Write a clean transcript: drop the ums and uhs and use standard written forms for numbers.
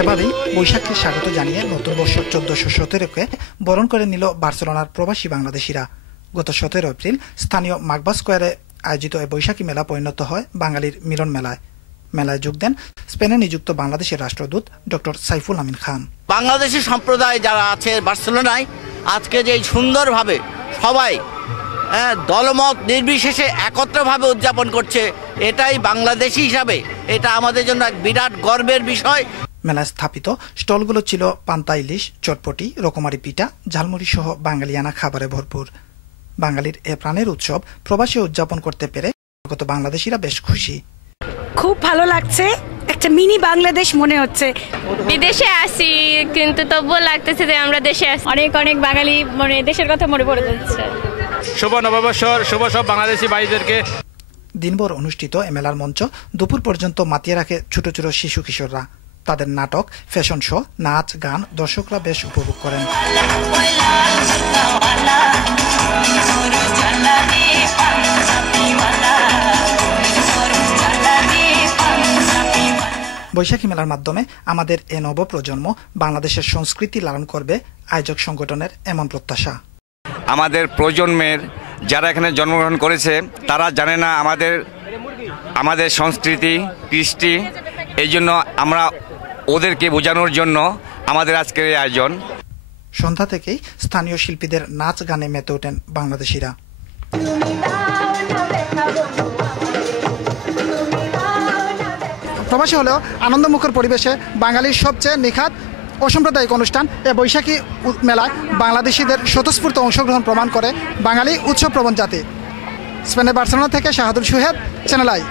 এভাবেই বৈশাখকে স্বাগত জানিয়ে নতুন বর্ষ 1417-কে বরণ করে নিল বার্সেলোনার প্রবাসী বাংলাদেশিরা। গত 17 এপ্রিল স্থানীয় মাকবা স্কোয়ারে আয়োজিত এই বৈশাখী মেলা পরিণত হয় বাঙালির মিলন মেলায়। মেলায় যোগ দেন স্পেনে নিযুক্ত বাংলাদেশের রাষ্ট্রদূত ডক্টর সাইফুল আমিন খান। বাংলাদেশি সম্প্রদায় যারা আছে বার্সেলোনায় আজকে যে সুন্দরভাবে সবাই দলমত নির্বিশেষে একত্রভাবে উদযাপন করছে, এটাই বাংলাদেশি হিসাবে এটা আমাদের জন্য এক বিরাট গর্বের বিষয়। মেলায় স্থাপিত স্টলগুলো ছিল পান্তা ইলিশ, চটপটি, রকমারি পিঠা, ঝালমুড়ি সহ বাঙালিয়ানা খাবারে ভরপুর। বাঙালির এ প্রাণের উৎসব প্রবাসী উদযাপন করতে পেরে গত বাংলাদেশিরা বেশ খুশি। খুব ভালো লাগছে, একটা মিনি বাংলাদেশ মনে হচ্ছে। বিদেশে আসি কিন্তু তবুও লাগতেছে যে আমরা দেশে আসি। অনেক অনেক বাঙালি মানে দেশের কথা মনে পড়ে যাচ্ছে। শুভ নববর্ষর শুভ সব বাংলাদেশি ভাইদেরকে। দিনভর অনুষ্ঠিত এ মেলার মঞ্চ দুপুর পর্যন্ত মাতিয়ে রাখে ছোট ছোট শিশু কিশোররা। তাদের নাটক, ফ্যাশন শো, নাচ, গান দর্শকরা বেশ উপভোগ করেন। বৈশাখী মেলার মাধ্যমে আমাদের এ নব প্রজন্ম বাংলাদেশের সংস্কৃতি লালন করবে আয়োজক সংগঠনের এমন প্রত্যাশা। আমাদের প্রজন্মের যারা এখানে জন্মগ্রহণ করেছে তারা জানে না আমাদের সংস্কৃতি, কৃষ্টি। এই জন্য আমরা ওদেরকে বোঝানোর জন্য আমাদের আজকের এই আয়োজন। সন্ধ্যা থেকেই স্থানীয় শিল্পীদের নাচ গানে মেতে ওঠেন বাংলাদেশিরা। প্রবাসী হলেও আনন্দমুখর পরিবেশে বাঙালির সবচেয়ে নিখাত অসাম্প্রদায়িক অনুষ্ঠান এ বৈশাখী মেলায় বাংলাদেশিদের স্বতঃস্ফূর্ত অংশগ্রহণ প্রমাণ করে বাঙালি উৎসবপ্রবণ জাতি। স্পেনের বার্সেলোনা থেকে শাহাদুল সুহেদ, চ্যানেল আই।